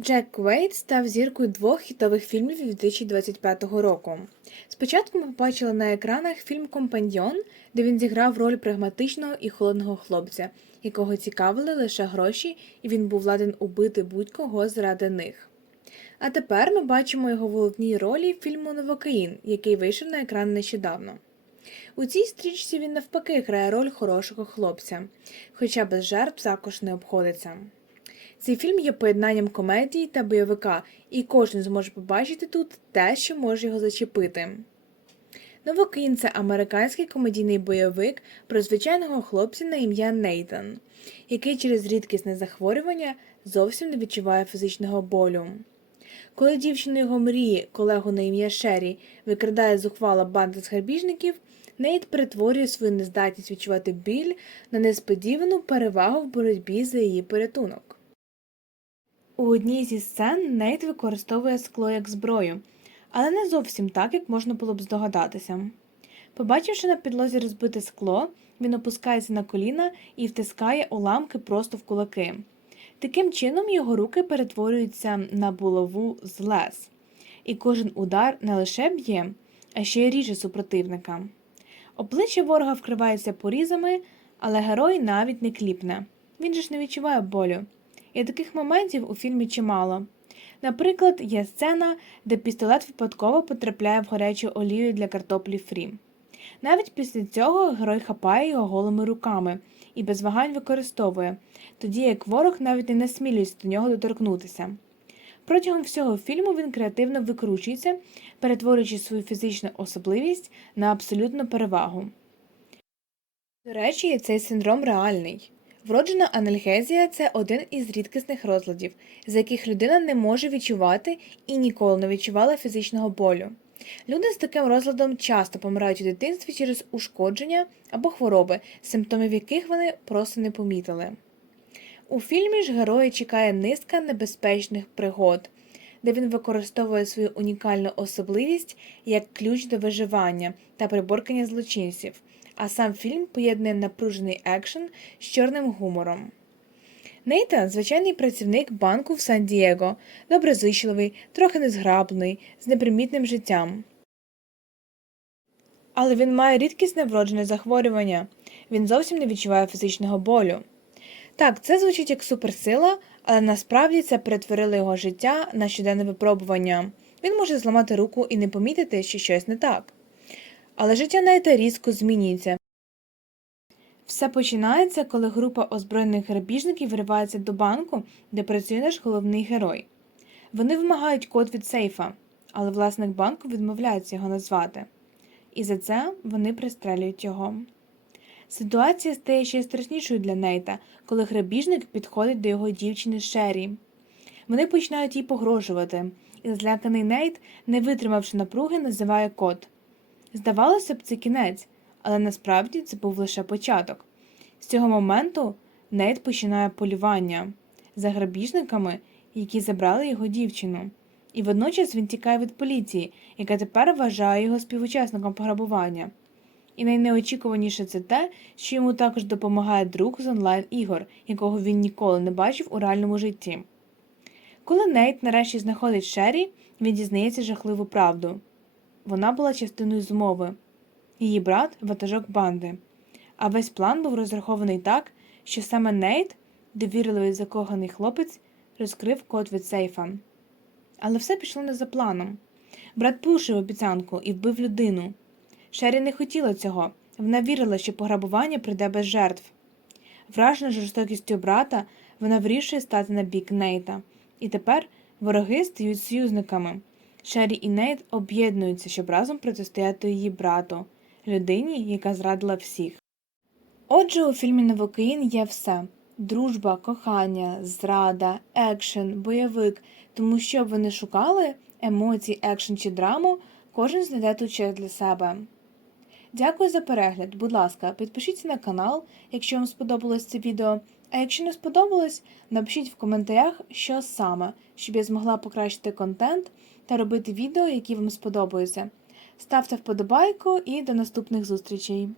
Джек Квейт став зіркою двох хітових фільмів 2025 року. Спочатку ми побачили на екранах фільм Компаньйон, де він зіграв роль прагматичного і холодного хлопця, якого цікавили лише гроші, і він був ладен убити будь-кого заради них. А тепер ми бачимо його в головній ролі фільму Новокаїн, який вийшов на екран нещодавно. У цій стрічці він навпаки грає роль хорошого хлопця, хоча без жертв також не обходиться. Цей фільм є поєднанням комедії та бойовика, і кожен зможе побачити тут те, що може його зачепити. Новокін це американський комедійний бойовик про звичайного хлопця на ім'я Нейтан, який через рідкісне захворювання зовсім не відчуває фізичного болю. Коли дівчина його мрії, колегу на ім'я Шері, викрадає зухвала банда з грабіжників, Нейт перетворює свою нездатність відчувати біль на несподівану перевагу в боротьбі за її порятунок. У одній зі сцен Нейт використовує скло як зброю, але не зовсім так, як можна було б здогадатися. Побачивши на підлозі розбите скло, він опускається на коліна і втискає уламки просто в кулаки. Таким чином його руки перетворюються на булаву з лез, і кожен удар не лише б'є, а ще й ріже супротивника. Обличчя ворога вкривається порізами, але герой навіть не кліпне. Він же ж не відчуває болю. І таких моментів у фільмі чимало. Наприклад, є сцена, де пістолет випадково потрапляє в гарячу олію для картоплі фрі. Навіть після цього герой хапає його голими руками і без вагань використовує, тоді як ворог навіть не насмілюється до нього доторкнутися. Протягом всього фільму він креативно викручується, перетворюючи свою фізичну особливість на абсолютну перевагу. До речі, цей синдром реальний. Вроджена анальгезія це один із рідкісних розладів, з яких людина не може відчувати і ніколи не відчувала фізичного болю. Люди з таким розладом часто помирають у дитинстві через ушкодження або хвороби, симптомів яких вони просто не помітили. У фільмі ж герої чекає низка небезпечних пригод, де він використовує свою унікальну особливість як ключ до виживання та приборкання злочинців, а сам фільм поєднує напружений екшен з чорним гумором. Нейта звичайний працівник банку в Сан-Дієго, доброзичливий, трохи незграбний, з непримітним життям. Але він має рідкісне вроджене захворювання. Він зовсім не відчуває фізичного болю. Так, це звучить як суперсила, але насправді це перетворило його життя на щоденне випробування. Він може зламати руку і не помітити, що щось не так. Але життя Нейта різко змінюється. Все починається, коли група озброєних грабіжників виривається до банку, де працює наш головний герой. Вони вимагають код від сейфа, але власник банку відмовляється його назвати. І за це вони пристрелюють його. Ситуація стає ще страшнішою для Нейта, коли грабіжник підходить до його дівчини Шері. Вони починають їй погрожувати, і зляканий Нейт, не витримавши напруги, називає код. Здавалося б, це кінець, але насправді це був лише початок. З цього моменту Нейт починає полювання за грабіжниками, які забрали його дівчину. І водночас він тікає від поліції, яка тепер вважає його співучасником пограбування. І найнеочікуваніше це те, що йому також допомагає друг з онлайн ігор, якого він ніколи не бачив у реальному житті. Коли Нейт нарешті знаходить Шері, він дізнається жахливу правду. Вона була частиною змови, її брат ватажок банди. А весь план був розрахований так, що саме Нейт, довірливий закоханий хлопець, розкрив код від сейфа. Але все пішло не за планом. Брат порушив обіцянку і вбив людину. Шері не хотіла цього, вона вірила, що пограбування прийде без жертв. Вражена жорстокістю брата, вона вирішує стати на бік Нейта, і тепер вороги стають союзниками. Шері і Нейт об'єднуються, щоб разом протистояти її брату, людині, яка зрадила всіх. Отже, у фільмі Новокаїн є все дружба, кохання, зрада, екшен, бойовик, тому що б ви не шукали емоцій, екшен чи драму, кожен знайде тут щось для себе. Дякую за перегляд. Будь ласка, підпишіться на канал, якщо вам сподобалось це відео. А якщо не сподобалось, напишіть в коментарях, що саме, щоб я змогла покращити контент та робити відео, які вам сподобаються. Ставте вподобайку і до наступних зустрічей!